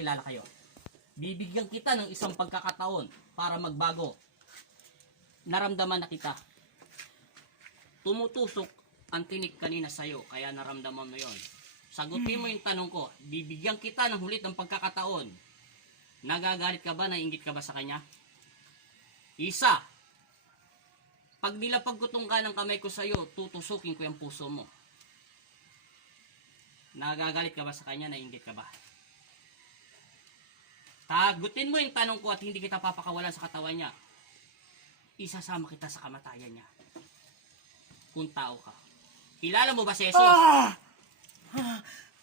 magkilala kayo. Bibigyan kita ng isang pagkakataon para magbago. Naramdaman na kita. Tumutusok ang tinik kanina sa'yo, kaya naramdaman mo yon. Sagutin mo yung tanong ko. Bibigyan kita ng hulit ng pagkakataon. Nagagalit ka ba? Naiinggit ka ba sa kanya? Isa. Pag nilapagkutong ka ng kamay ko sa'yo, tutusukin ko yung puso mo. Nagagalit ka ba sa kanya? Naiinggit ka ba? Tagutin mo yung tanong ko at hindi kita papakawalan sa katawan niya. Isasama kita sa kamatayan niya. Kung tao ka. Kilala mo ba si Jesus?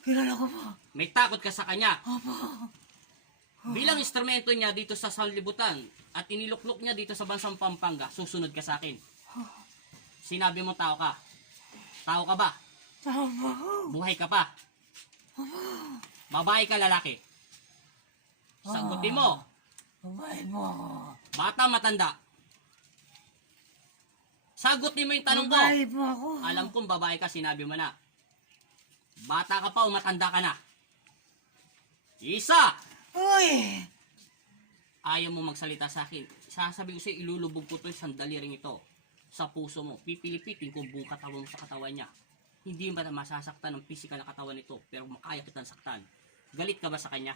Kilala ko po. May takot ka sa kanya. Opo. Bilang instrumento niya dito sa sanlibutan at iniluklok niya dito sa bansang Pampanga, susunod ka sa akin. Sinabi mo tao ka. Tao ka ba? Opo. Buhay ka pa? Babae ka, lalaki? Sagutin mo. Babae mo ako. Bata, matanda? Sagutin mo yung tanong ko. Babae po ako. Alam kong babae ka, sinabi mo na. Bata ka pa o matanda ka na? Isa! Uy! Ayaw mo magsalita sa akin. Sasabi ko sa'yo, ilulubog ko to yung sandali ring ito sa puso mo. Pipilipitin kung buong katawan mo sa katawan niya. Hindi ba masasaktan ng physical na katawan nito, pero makaya kitang saktan. Galit ka ba sa kanya?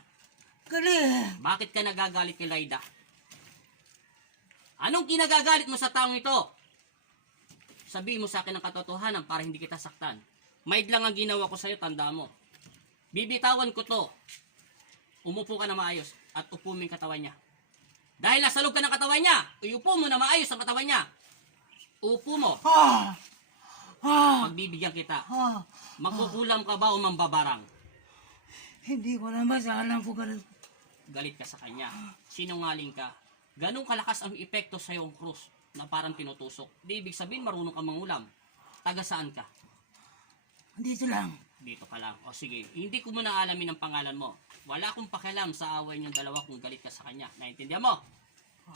Galit! Bakit ka nagagalit kay Laida? Anong kinagagalit mo sa taong ito? Sabihin mo sa akin ang katotohanan para hindi kita saktan. Maid lang ang ginawa ko sa'yo, tanda mo. Bibitawan ko to. Umupo ka na maayos at upo mo yung katawan niya. Dahil nasalog ka ng katawan niya, iupo mo na maayos ang katawan niya. Upo mo. Pagbibigyan kita. Magkukulam ka ba o mambabarang? Hindi ko naman sa alam ko ganun. Galit ka sa kanya. Sinungaling ka. Ganong kalakas ang epekto sa iyong krus na parang tinutusok. Di ibig sabihin marunong ka mangulam. Taga saan ka? Dito lang. Dito ka lang. O sige, hindi ko muna alamin ang pangalan mo. Wala akong pakialam sa away niyong dalawa kung galit ka sa kanya. Naintindihan mo?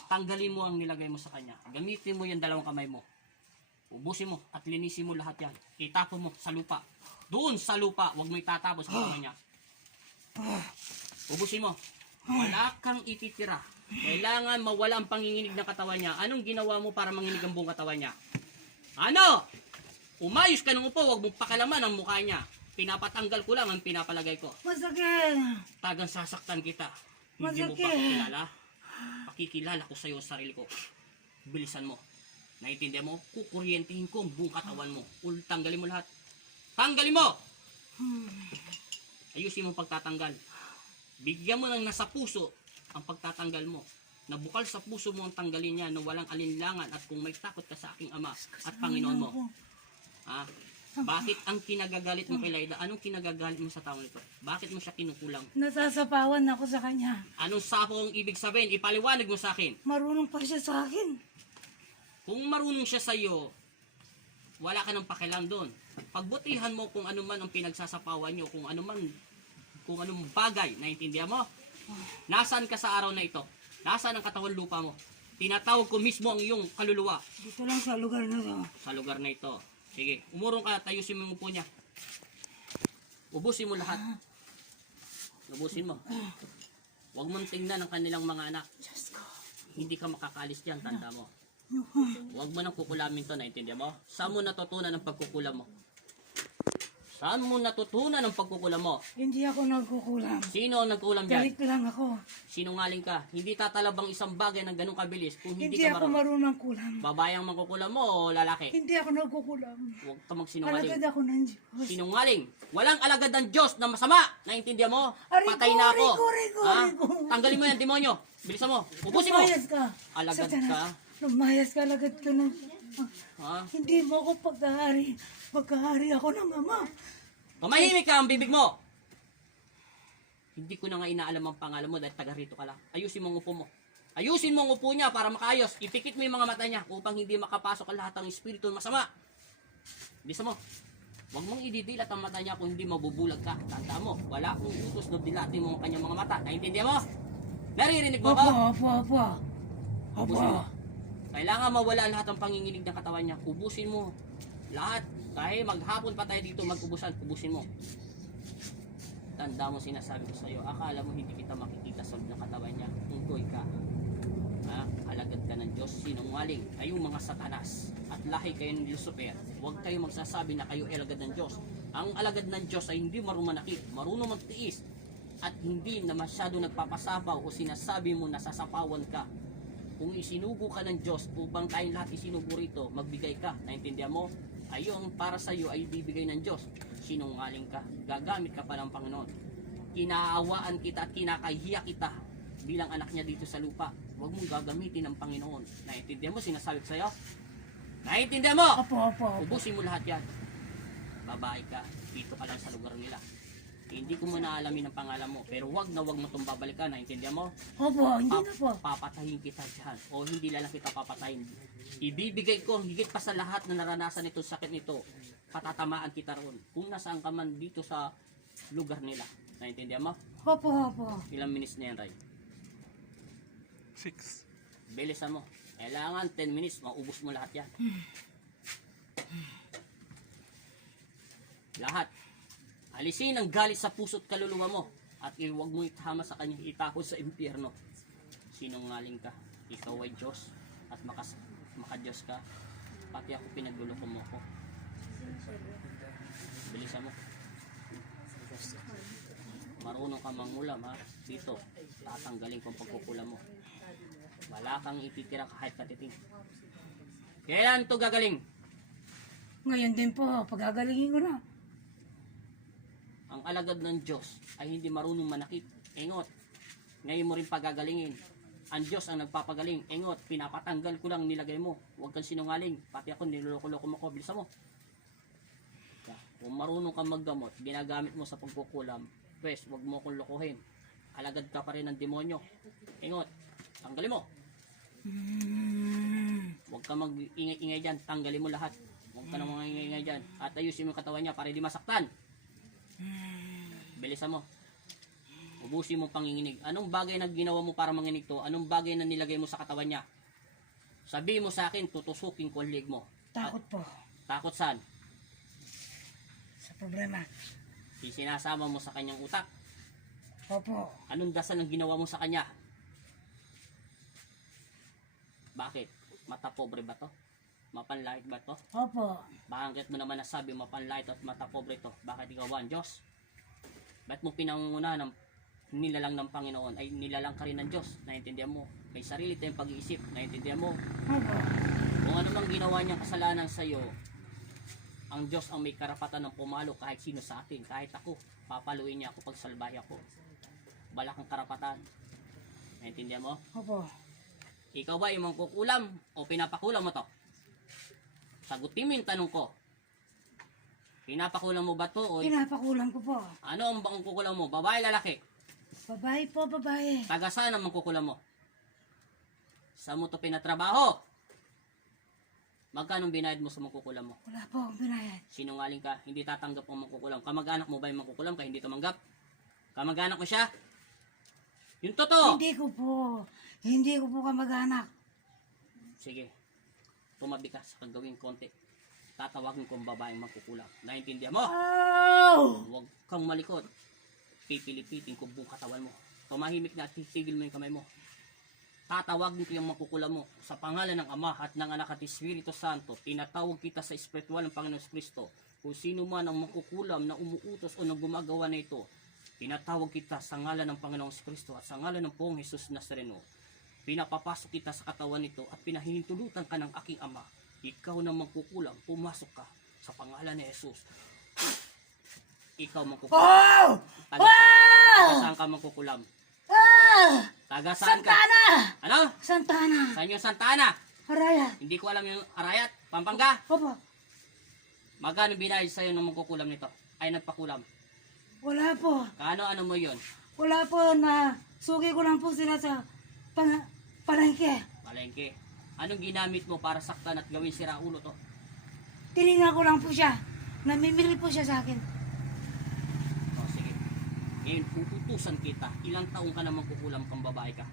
Tanggalin mo ang nilagay mo sa kanya. Gamitin mo yung dalawang kamay mo. Ubusin mo at linisin mo lahat yan. Itapon mo sa lupa. Doon sa lupa. Huwag mo itatapos sa katawan niya. Ubusin mo. Wala kang ititira. Kailangan mawala ang panginginig ng katawan niya. Anong ginawa mo para manginig ang buong katawan niya? Ano? Umayos ka ng upo. Huwag mong pakalaman ang mukha niya. Pinapatanggal ko lang ang pinapalagay ko. Masakit! Tagang sasaktan kita. Hindi mo pa Masakit. kakilala. Pakikilala ko sa iyo ang sarili ko. Bilisan mo. Naiintindihan mo? Kukuryentihin ko ang buong katawan mo. Tanggalin mo lahat. Tanggalin mo! Ayusin mo pagtatanggal. Bigyan mo ng nasa puso ang pagtatanggal mo. Nabukal sa puso mo ang tanggalin niya na walang alinlangan at kung may takot ka sa aking Ama at Panginoon mo. Bakit ang kinagagalit mo kay Laida? Anong kinagagalit mo sa taong ito? Bakit mo siya kinukulang? Nasasapawan ako sa kanya. Anong sapo ang ibig sabihin? Ipaliwanag mo sa akin. Marunong pa siya sa akin. Kung marunong siya sa iyo, wala ka ng pakialam doon. Pagbutihan mo kung ano man ang pinagsasapawan niyo, kung anong bagay, naintindihan mo? Nasaan ka sa araw na ito? Nasaan ang katawan lupa mo? Tinatawag ko mismo ang iyong kaluluwa. Dito lang sa lugar na to. Sa lugar na ito. Sige, umurong ka at ayusin mo yung upo niya. Ubusin mo lahat. Ubusin mo. Huwag mong tingnan ang kanilang mga anak. Hindi ka makakalis diyan, tanda mo. Huwag mo nang kukulamin to, naintindihan mo? Saan mo natutunan ang pagkukulam mo? Saan mo natutunan ang pagkukulam mo? Hindi ako nagkukulam. Sino ang nagkulam dyan? Galit lang ako. Sinungaling ka. Hindi tatalabang isang bagay ng ganong kabilis kung hindi Hindi ka ako marunong. marunong kulam. Babae ang magkukulam mo o lalaki? Hindi ako nagkukulam. Huwag ka magsinungaling. Alagad ako ng Diyos. Sinungaling. Walang alagad ng Diyos na masama. Naintindihan mo? Arigo, Patay na ako. arigo, Ha? arigo. Tanggalin mo yan, demonyo. Bilisan mo. Ubusin mo. Lumayas ka. Alagad Satanas. ka. Lumayas ka, alagad ka ng... Ha? Hindi mo ako pagkahari. Pagkahari ako ng Ama. Tumahimik ka ang bibig mo. Hindi ko na nga inaalam ang pangalan mo dahil taga rito ka lang. Ayusin mo ang upo mo. Ayusin mo ang upo niya para makaayos. Ipikit mo yung mga mata niya upang hindi makapasok ang lahat ng espiritu na masama. Bilisan mo. Huwag mong ididilat ang mata niya kung hindi mabubulag ka. Tanda mo, wala akong utos na dilatin mo ang kanyang mga mata. Naintindihan mo? Naririnig mo ba? Opo. Ubusin mo. Kailangan mawala lahat ng panginginig ng katawan niya. Ubusin mo. Lahat. Kahit maghapon pa tayo dito, ubusin mo. Tanda mo sinasabi ko sa'yo, akala mo hindi kita makikita sa loob ng katawan niya. Tungkoy ka. Ha? Alagad ka ng Diyos, sinungaling, kayong mga satanas. At lahi kayo ng Lucifer. Huwag kayo magsasabi na kayo ay alagad ng Diyos. Ang alagad ng Diyos ay hindi marunong manakit, marunong magtiis. At hindi na masyado nagpapasapaw o sinasabi mo na sasapawan ka. Kung isinugo ka ng Diyos upang tayong lahat isinugo rito, magbigay ka. Naintindihan mo? Ayun para sa iyo ay bibigay ng Diyos. Sinungaling ka, gagamit ka pa ng Panginoon. Kinaawaan kita at kinakahiya kita bilang anak niya dito sa lupa. Huwag mong gagamitin ng Panginoon. Naintindihan mo sinasabi ko sa'yo? Naintindihan mo? Opo, opo, opo. Ubusin mo lahat yan. Babae ka, dito ka lang sa lugar nila. Hindi ko muna alamin ang pangalan mo, pero wag na wag mo itong babalikan. Naintindihan mo? Opo, hindi na po. Papatayin kita dyan. O hindi lang kita papatayin. Ibibigay ko higit pa sa lahat na naranasan nito, sakit nito. Patatamaan kita roon. Kung nasaan ka man dito sa lugar nila. Naintindihan mo? Opo, opo. Ilang minutes na yan, Ray? 6. Bilisan mo. Kailangan 10 minutes, maubos mo lahat yan. Lahat. Alisin ang galit sa puso't kaluluwa mo. At huwag mo itama sa kanyang itakot sa impyerno. Sinungaling ka. Ikaw ay Diyos. At maka-Diyos ka. Pati ako pinagluloko mo ko. Bilisan mo. Marunong ka mangulam ha. Dito. Tatanggalin ko ang pagkukulam mo. Wala kang ititira kahit katiting. Kailan to gagaling? Ngayon din po, pagagalingin ko na. Ang alagad ng Diyos ay hindi marunong manakit. Engot. Ngayon mo rin pagagalingin. Ang Diyos ang nagpapagaling. Engot. Pinapatanggal ko lang nilagay mo. Huwag kang sinungaling. Pati ako niloloko-loko mo ko. Bilisan mo. Kung marunong kang maggamot, ginagamit mo sa pagkukulam, pues huwag mo kong lokohin. Alagad ka pa rin ng demonyo. Engot. Tanggalin mo. Huwag ka mag-ingay-ingay dyan. Tanggalin mo lahat. Huwag ka nang mga ingay-ingay dyan. At ayusin mo yung katawan niya para hindi masaktan. Bilisan mo. Ubusin mo panginginig. Anong bagay na ginawa mo para manginig to? Anong bagay na nilagay mo sa katawan niya? Sabi mo sa akin, tutusukin ko ang leg mo. Takot po. Takot saan? Sa problema. Sinasama mo sa kanyang utak. Opo. Anong dasal ang ginawa mo sa kanya? Bakit? Mata pobre ba to? Mapanlait ba to? Opo. Bakit mo naman nasabi mapanlait at mata pobre to? Bakit ikaw ang Diyos? Ba't mo pinangungunahan ng nilalang ng Panginoon ay nilalang ka rin ng Diyos? Naintindihan mo? May sarili tayong pag-iisip. Naintindihan mo? Opo. Kung ano mang ginawa niyang kasalanan sa iyo, ang Diyos ang may karapatan ng pumalo kahit sino sa atin. Kahit ako, papaluin niya ako pag salbahe ako. Wala kang karapatan. Naintindihan mo? Opo. Ikaw ba yung mangkukulam o pinapakulam mo to? Sagutin mo yung tanong ko. Pinapakulam mo ba to o Pinapakulang ko po. ano ang mangkukulam mo? Babae, lalaki? Babae po, babae. Taga saan ang mangkukulam mo? Saan mo to pinatrabaho? Magkano binayad mo sa mangkukulam mo? Wala po akong binayad. Sinungaling ka, hindi tatanggap ang mangkukulam. Kamag-anak mo ba yung mangkukulam ka hindi tumanggap? Kamag-anak mo siya? Yung totoo! Hindi ko po. Hindi ko po kamag-anak. Sige, tumabi ka sa kagawing konti. Tatawagin ko ang babaeng mangkukulam. Naintindihan mo? Oh! Huwag kang malikot. Pipilipitin ko buong katawan mo. Tumahimik na at titigil mo yung kamay mo. Tatawagin ko yung mangkukulam mo. Sa pangalan ng Ama at ng Anak at Espiritu Santo, tinatawag kita sa espiritual ng Panginoon Kristo. Kung sino man ang mangkukulam na umuutos o na gumagawa na ito, tinatawag kita sa ngalan ng Panginoong Kristo at sa ngalan ng Poong Jesus Nazareno. Pinapapasok kita sa katawan nito at pinahihintulutan ka ng aking Ama. Ikaw na mangkukulam, pumasok ka sa pangalan ni Jesus. Ikaw mangkukulam. Oh! Taga saan ka mangkukulam? Ah! Taga saan ka? Santana! Ano? Santana! Saan yung Santana? Araya! Hindi ko alam yung Arayat, Pampanga. Opo. Magkano binayad sa'yo ng mangkukulam nito? Ay nagpakulam. Wala po. Ano mo yun? Wala po na suki ko lang po sila sa palengke. Palengke. Anong ginamit mo para saktan at gawin sira ulo to? Tinignan ko lang po siya. Namimili po siya sa akin. O sige. Ngayon, ututusan kita. Ilang taong ka na mangkukulam kang babae ka?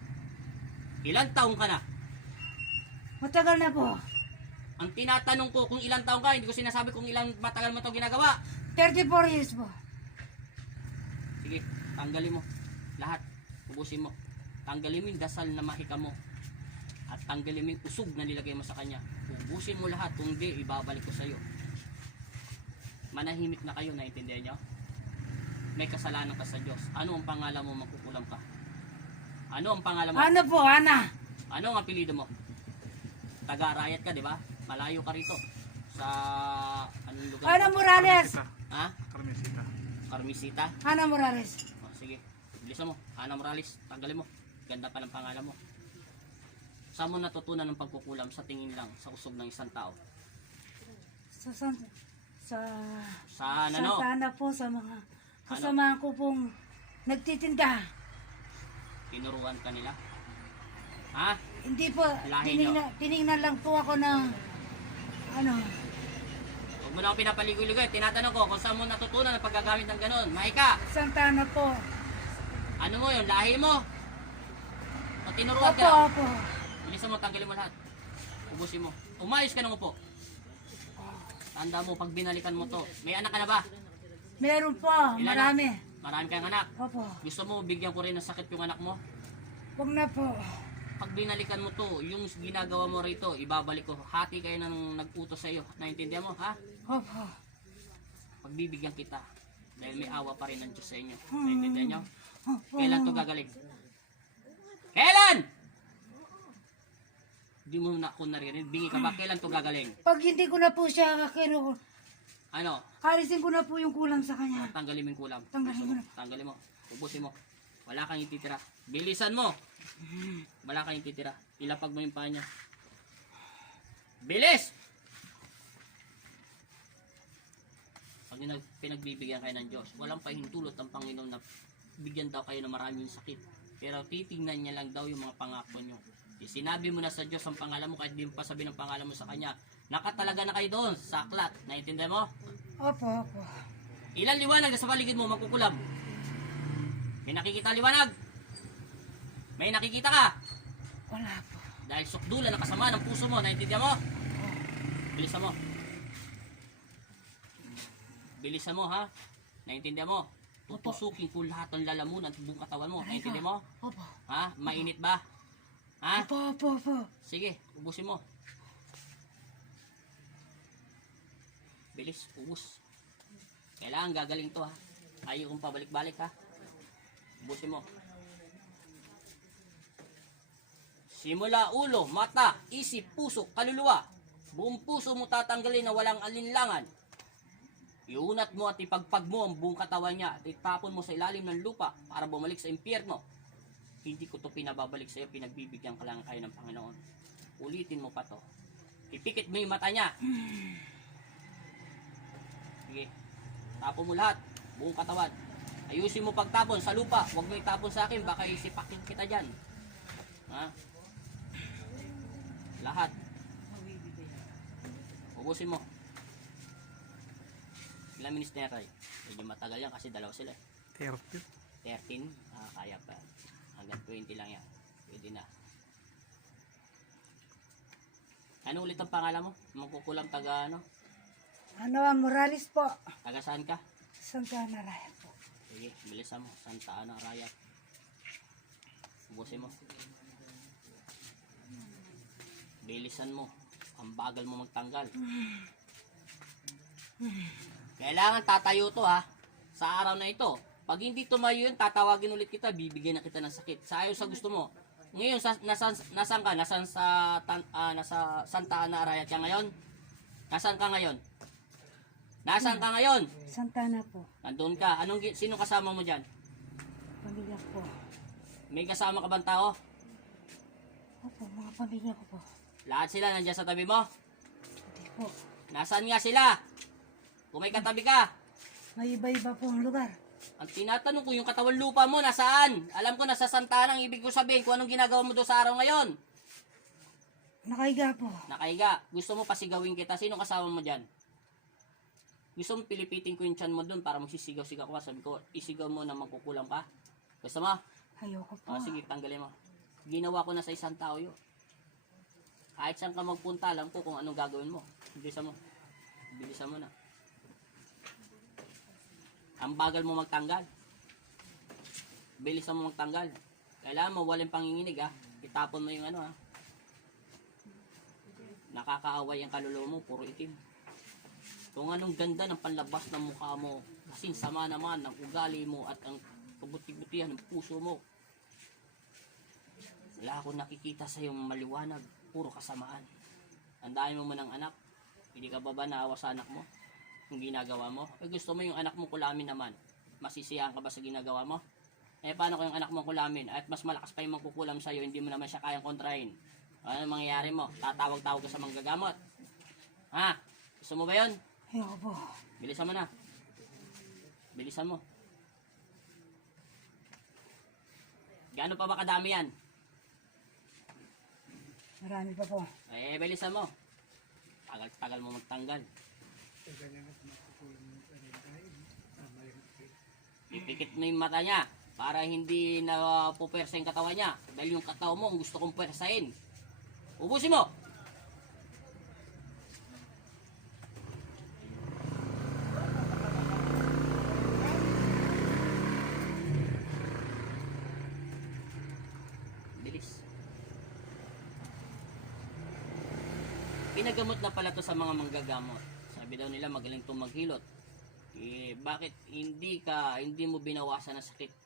Ilang taong ka na? Matagal na po. Ang tinatanong ko kung ilang taong ka, hindi ko sinasabi kung ilang matagal mo to ginagawa. 34 years po. Sige. Tanggalin mo. Lahat. Ubusin mo. Tanggalin mo yung dasal na mahika mo. At tanggalin mo yung usog na nilagay mo sa kanya. Ubusin mo lahat. Kung di, ibabalik ko sa iyo. Manahimik na kayo, naiintindihan nyo? May kasalanan ka sa Diyos. Ano ang pangalan mo, magkukulam ka? Ano ang pangalan mo? Ano po, Ana? Ano ang apelido mo? Taga-Arayat ka, di ba? Malayo ka rito. Sa anong lugar? Ana Morales. Ha? Carmesita. Carmesita? Ana Morales. O, sige. Bilisan mo. Ana Morales. Tanggalin mo. Ganda pa ng pangalan mo. Saan mo natutunan ng pagkukulam sa tingin lang sa usog ng isang tao? Sa Saan ano? Sana po sa mga kasamahan ko pong nagtitinda. Tinuruan ka nila? Ha? Hindi po, Lahi nyo. tiningnan lang po ako ng ano, Huwag mo na ako pinapaligoy-ligoy. Tinatanong ko kung saan mo natutunan ang paggagamit ng ganon. Mahika! Santana po. Ano mo yun? Lahi mo? O tinuruan Opo, ka? opo. Bilisan mo, tanggalin mo lahat. Ubusin mo. Umayos ka ng upo. Tanda mo, pag binalikan mo to. May anak ka na ba? Meron po, Ilan marami. Marami kayong anak. Opo, Gusto mo, bigyan ko rin ng sakit yung anak mo? wag na po. Pag binalikan mo to, yung ginagawa mo rito, ibabalik ko. Hati kayo ng nag-utos sa iyo. Naintindihan mo, ha? Opo. Pagbibigyan kita. Dahil may awa pa rin ng Diyos sa inyo. Naintindihan nyo? Opo. Kailan to gagaling? Kailan? Hindi mo na ako naririnig. Bingi ka ba? Kailan to gagaling? Pag hindi ko na po siya Ano? alisin ko na po yung kulang sa kanya. Tanggalin mo yung kulam. Tanggalin mo na. Tanggalin mo. Ubusin mo. Wala kang ititira. Bilisan mo. Wala kang ititira. Ilapag mo yung paa niya. Bilis! Pag pinagbibigyan kayo ng Diyos, walang pahintulot ang Panginoon na bigyan daw kayo ng maraming sakit. Pero titingnan niya lang daw yung mga pangako nyo. Sinabi mo na sa Diyos ang pangalan mo kahit di mo pa sabihin ang pangalan mo sa Kanya. Nakatalaga na kayo doon sa aklat. Naintindihan mo? Opo, opo. Ilan liwanag na sa paligid mo magkukulam? May nakikita liwanag? May nakikita ka? Wala po. Dahil sukdulan na kasama ng puso mo. Naintindihan mo? Bilisan mo. Bilisan mo, ha? Naintindihan mo? Tutusukin ko lahat ng lalamunan at buong katawan mo. Naintindihan mo? Opo. Ha? Mainit ba? Ha? Opo, opo, opo. Sige, ubusin mo. Bilis, ubus. Kailangan gagaling to, ha? Ayaw kong pabalik-balik, ha? Ubusin mo. Simula ulo, mata, isip, puso, kaluluwa. Buong puso mo tatanggalin na walang alinlangan. Iunat mo at ipagpag mo ang buong katawan niya at itapon mo sa ilalim ng lupa para bumalik sa impyerno. Hindi ko to pinababalik sa iyo, pinagbibigyan ka lang kayo ng Panginoon. Ulitin mo pa to. Ipikit mo yung mata niya. Sige. Tapon mo lahat, buong katawan. Ayusin mo pagtapon sa lupa. Huwag mo itapon sa akin, baka isipakin kita dyan. Ha? Lahat. Ubusin mo. Ilang minutes na yan, Ray? Medyo matagal yan kasi dalawa sila. 30. 13, kaya pa. Hanggang 20 lang yan. Pwede na. Ano ulit ang pangalan mo? Magkukulang taga ano? Ano, Morales po. Taga saan ka? Santa Ana Raya po. Sige, bilisan mo. Santa Ana Raya. Ubusin mo. Bilisan mo. Ang bagal mo magtanggal. Kailangan tatayo to, ha. Sa araw na ito. Pag hindi tumayo yun, tatawagin ulit kita. Bibigyan na kita ng sakit. Sa ayaw sa gusto mo. Ngayon, nasaan ka? Nasaan nasa Santa Ana Arayat ka ngayon? Nasaan ka ngayon? Nasaan ka ngayon? Santa Ana po. Nandun ka. Sino kasama mo dyan? Pamilya ko po. May kasama ka bang tao? Opo, mga pamilya ko po. Lahat sila nandiyan sa tabi mo? Hindi po. Nasaan nga sila? Kung may katabi ka. May iba-iba po ang lugar. Ang tinatanong ko, yung katawan lupa mo, nasaan? Alam ko, nasa Santa Ana ang ibig ko sabihin kung anong ginagawa mo doon sa araw ngayon. Nakaiga po. Nakaiga. Gusto mo pasigawin kita. Sino kasama mo dyan? Gusto mo pilipitin ko yung tiyan mo doon para magsisigaw-sigaw ka. Sabi ko, isigaw mo na magkukulang ka. Gusto mo? Ayoko po. Sige, tanggalin mo. Ginawa ko na sa isang tao yun. Kahit saan ka magpunta, alam ko kung anong gagawin mo. Bilisan mo. Bilisan mo na. Ang bagal mo magtanggal. Bilisan mo magtanggal. Kailangan mo walang panginginig ha. Itapon mo yung ano ha. Nakakaaway ang kaluluwa mo, puro itim. Kung anong ganda ng panlabas ng mukha mo, kasing sama naman ng ugali mo at ang kabuti-butihan ng puso mo. Wala akong nakikita sa iyong maliwanag, puro kasamaan. Tandaan mo ng anak, hindi ka ba naawa sa anak mo? Yung ginagawa mo? Eh gusto mo yung anak mo kulamin naman, masisiyahan ka ba sa ginagawa mo? Eh paano kung yung anak mo kulamin at mas malakas pa yung mangkukulam sa'yo, hindi mo naman siya kayang kontrahin? Ano mangyayari mo? Tatawag-tawag ka sa manggagamot? Ha? Gusto mo ba yun? Ayoko po. Bilisan mo na. Bilisan mo. Gaano pa ba kadami yan? Marami pa po. Eh, bilisan mo. Tagal-tagal mo magtanggal. Ipikit mo yung mata niya para hindi na pupersa yung katawan niya. Dahil yung katawan mo, ang gusto kong pupersahin. Ubusin mo! Bilis. Pinagamot na pala to sa mga manggagamot. Sabi daw nila magaling itong maghilot. Eh, bakit hindi mo binawasan ang sakit?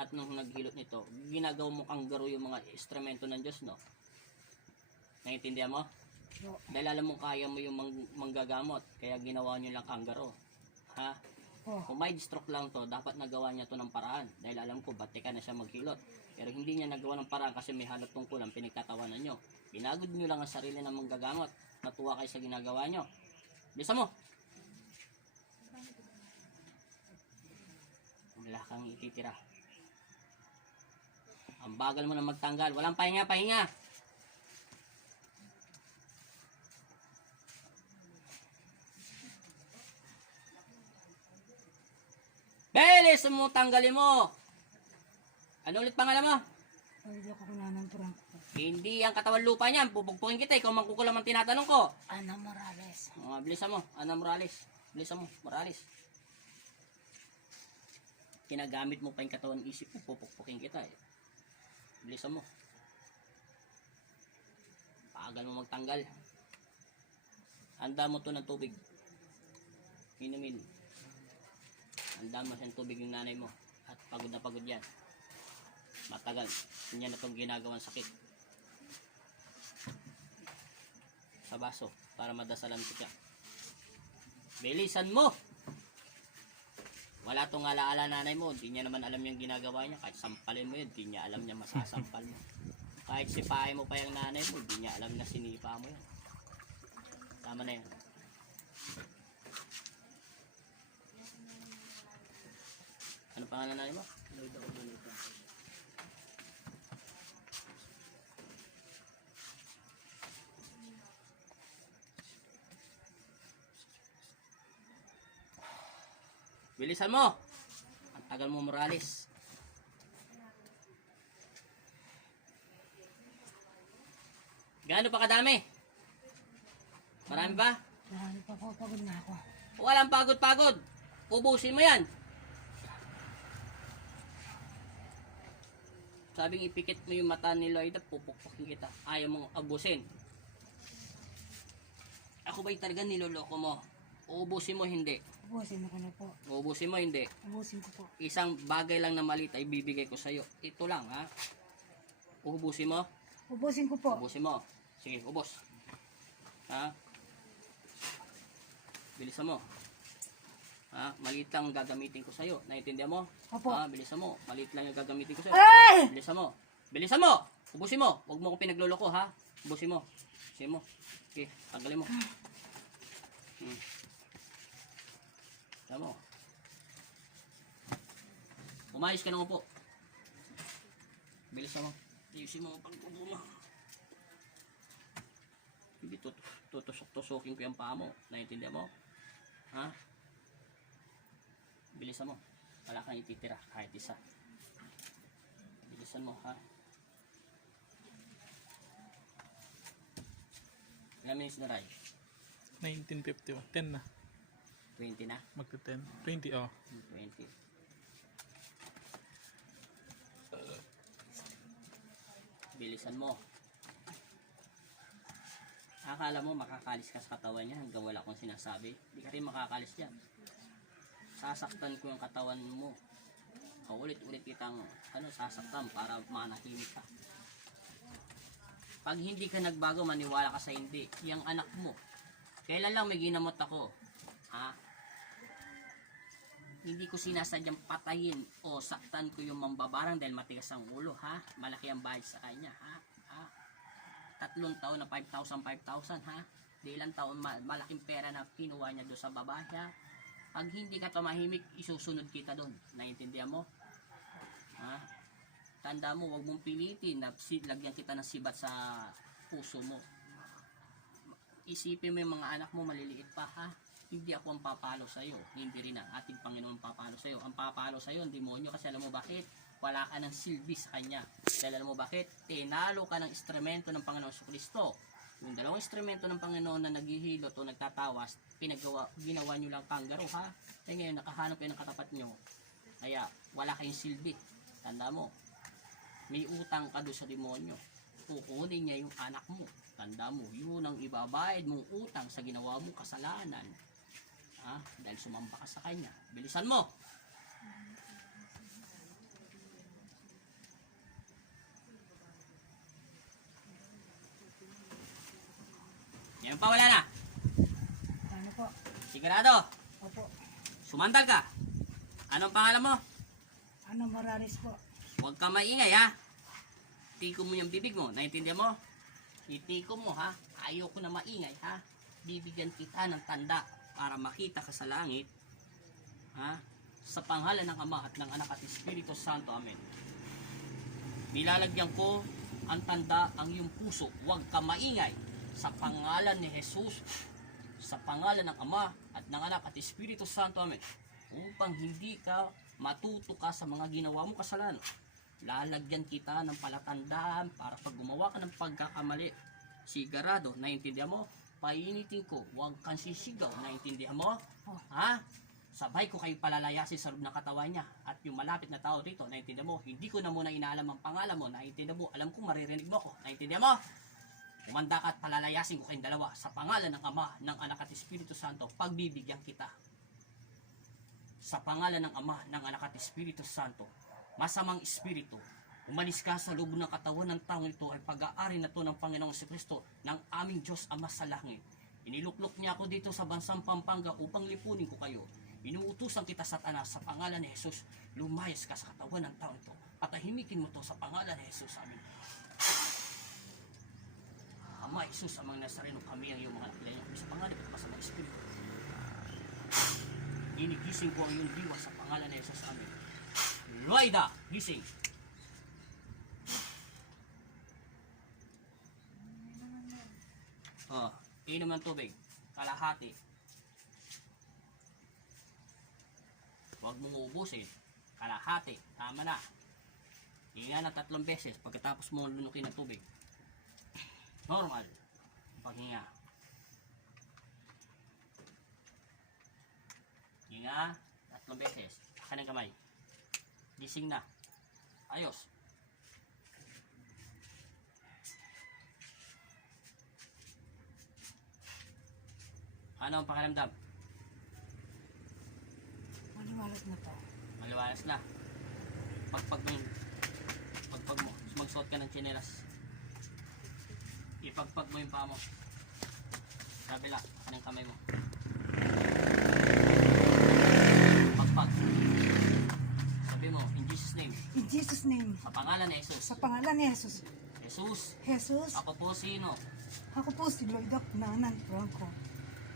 At nung naghilot nito, ginagawa mo kang garo yung mga instrumento ng Diyos, no? Naiintindihan mo? No. Dahil alam mo kaya mo yung manggagamot, kaya ginawa nyo lang kanggaro. Ha? Oh. Kung may stroke lang to, dapat nagawa niya to ng paraan. Dahil alam ko, bati ka na siya maghilot. Pero hindi niya nagawa ng paraan kasi may halot tungkol ang pinagtatawanan nyo. Pinagod nyo lang ang sarili ng manggagamot. Natuwa kayo sa ginagawa nyo. Bisa mo! Wala kang ititira. Ang bagal mo na magtanggal. Walang pahinga, pahinga! Belis mo, tanggalin mo. Ano ulit pangalan mo? Pwede ako kunanan Frank po. Hindi ang katawan lupa niyan. Pupugpukin kita. Ikaw mangkukulam ang tinatanong ko. Ana Morales. Bilisan mo. Ana Morales. Bilisan mo. Morales. Kinagamit mo pa yung katawan isip mo. Pupugpukin kita eh. Bilisan mo. Pagal mo magtanggal. Handa mo to ng tubig. Inumin. Handa mo siyang tubig yung nanay mo. At pagod na pagod yan. Matagal. Yan na itong ginagawang sakit. Sa baso. Para madasalan ko siya. Bilisan mo! Wala tong alaala nanay mo. Hindi niya naman alam yung ginagawa niya. Kahit sampalin mo yun, hindi niya alam niya masasampal mo. Kahit sipahin mo pa yung nanay mo, hindi niya alam na sinipa mo yan. Tama na yan. Ano pangalan nanay mo? Bilisan mo! Ang tagal mo, Morales. Gaano pa kadami? Marami ba? Marami pa po. Pagod na ako. Walang pagod-pagod. Ubusin mo yan. Sabing ipikit mo yung mata ni Lloyd at pupukpukin kita. Ayaw mong abusin. Ako ba'y talaga niloloko mo? Uubusin mo hindi. Ubusin ko na po. Uubusin mo hindi. Ubusin ko po. Isang bagay lang na maliit ay bibigay ko sa'yo. Ito lang ha. Uubusin mo? Ubusin ko po. Ubusin mo. Sige, ubos. Ha? Bilisan mo. Ha? Maliit lang ang gagamitin ko sa'yo. Naiintindihan mo? Opo. Ha? Bilisan mo. Maliit lang yung gagamitin ko sa'yo. Ay! Bilisan mo. Bilisan mo! Ubusin mo. Huwag mo ko pinagloloko ha. Ubusin mo. Ubusin mo. Okay, tanggalin mo. Tama mo. Umayos ka na upo. Bilisan mo. Ayusin mo ang pag-upo mo. Hindi tutusok-tusokin ko yung paa mo. Naiintindihan mo? Ha? Bilisan mo. Wala kang ititira kahit isa. Bilisan mo ha. Ilang minutes na rin? 1951. 10 na. 20 na? Magta 10. 20 oh. 20. Bilisan mo. Akala mo makakalis ka sa katawan niya hanggang wala akong sinasabi. Hindi ka rin makakalis yan. Sasaktan ko yung katawan mo. Ulit-ulit kitang sasaktan para manahimik ka. Pag hindi ka nagbago, maniwala ka sa hindi. Yung anak mo, kailan lang may ginamot ako? Ha? Hindi ko sinasadyang patayin o saktan ko yung mambabarang dahil matigas ang ulo, ha? Malaki ang bayad sa kanya, ha? 3 taon na 5,000, ha? Di ilang taon, malaking pera na kinuha niya doon sa babae, ha? Pag hindi ka tumahimik, isusunod kita doon. Naiintindihan mo? Ha? Tanda mo, huwag mong pilitin na lagyan kita ng sibat sa puso mo. Isipin mo yung mga anak mo, maliliit pa, ha? Hindi ako ang papalo sa iyo, hindi rin ang ating Panginoon papalo sa iyo. Ang papalo sa iyo, ang demonyo, kasi alam mo bakit? Wala ka ng silbi sa kanya. Dahil alam mo bakit? Tinalo ka ng instrumento ng Panginoon Kristo. Yung dalawang instrumento ng Panginoon na naghihilot o nagtatawas, ginawa nyo lang kanggaro, ha? Kaya ngayon, nakahanap kayo ng katapat nyo. Kaya, wala kayong silbi. Tanda mo, may utang ka doon sa demonyo. Kukunin niya yung anak mo. Tanda mo, yun ang ibabayad mong utang sa ginawa mong kasalanan. Ha? Dahil sumamba ka sa kanya. Bilisan mo! Yan pa, wala na. Ano po? Sigurado, Opo. sumandal ka. Anong pangalan mo? Ano Morales po? Huwag ka maingay, ha? Tiko mo yung bibig mo. Naintindihan mo? Itiko mo, ha? Ayoko na maingay, ha? Bibigyan kita ng tanda para makita ka sa langit, ha? Sa pangalan ng Ama at ng Anak at Espiritu Santo. Amen. Nilalagyan ko ang tanda ang iyong puso. Huwag ka maingay. Sa pangalan ni Jesus, sa pangalan ng Ama at ng Anak at Espiritu Santo. Amen. Upang hindi ka matuto ka sa mga ginawa mo kasalanan. Lalagyan kita ng palatandaan para pag gumawa ka ng pagkakamali. Sigurado, naiintindihan mo? Painitin ko, huwag kang sisigaw, naiintindihan mo? Ha? Sabay ko kayo palalayasin sa loob ng katawan niya. At yung malapit na tao rito, naiintindihan mo? Hindi ko na muna inaalam ang pangalan mo, naiintindihan mo? Alam ko maririnig mo ko, naiintindihan mo? Umanda ka at palalayasin ko kayong dalawa sa pangalan ng Ama, ng Anak at Espiritu Santo, pagbibigyan kita. Sa pangalan ng Ama, ng Anak at Espiritu Santo, masamang espiritu, umalis ka sa loob ng katawan ng taong ito ay pag-aari na to ng Panginoong Kristo ng aming Diyos Ama sa langit. Iniluklok niya ako dito sa bansang Pampanga upang lipunin ko kayo. Inuutusan kita, Satanas, sa pangalan ni Jesus, lumayas ka sa katawan ng taong ito. Patahimikin mo to sa pangalan ni Jesus. Amen. Ama, Jesus, amang Nazareno, kami ang iyong mga nakilala kami sa pangalan at masamang espiritu. Inigising ko ang iyong diwa sa pangalan ni Jesus. Amen. Loida, gising. Inom ng tubig. Kalahati. Huwag mong ubusin. Kalahati. Tama na. Hinga na 3 beses pagkatapos mo lunukin ng tubig. Normal. Paghinga. Hinga 3 beses. Kanang kamay. Gising na. Ayos. Ano ang pakiramdam? Maliwalas na po. Maliwalas na. Pagpag mo. Magsuot ka ng tsinelas. Ipagpag mo yung paa mo. Kabila. Kanang kamay mo. Pagpag. Sabi mo, in Jesus name. In Jesus' name. Sa pangalan ni Jesus. Sa pangalan ni Jesus. Jesus, Jesus, ako po sino ako po si Lloyd Nanan Franco.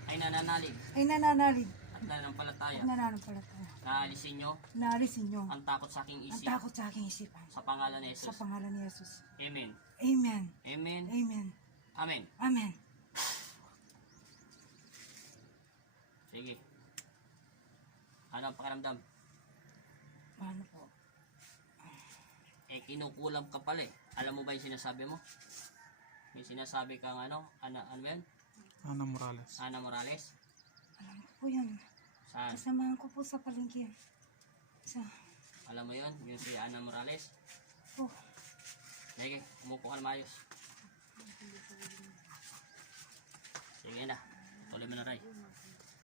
ay nananalig Ay nananalig at nananampalataya. at nananampalataya. Naalisin nyo Naalisin niyo ang takot sa aking ang isip takot sa aking isipan. sa pangalan ni Sa Jesus. pangalan ni Jesus. Amen. Amen. Amen. Amen. Amen. Amen. Sige. Ano ang pakiramdam? Ano po? Kinukulam ka pala eh. Alam mo ba yung sinasabi mo? May sinasabi kang ano ba yan? Ana Morales. Ana Morales? Alam ko po yan. Saan? Kasamahan ko po sa palengke. Sa, Alam mo yun? Yung si Ana Morales? po. Sige, umupo ka na maayos. Sige na. Tuloy mo na, Ray.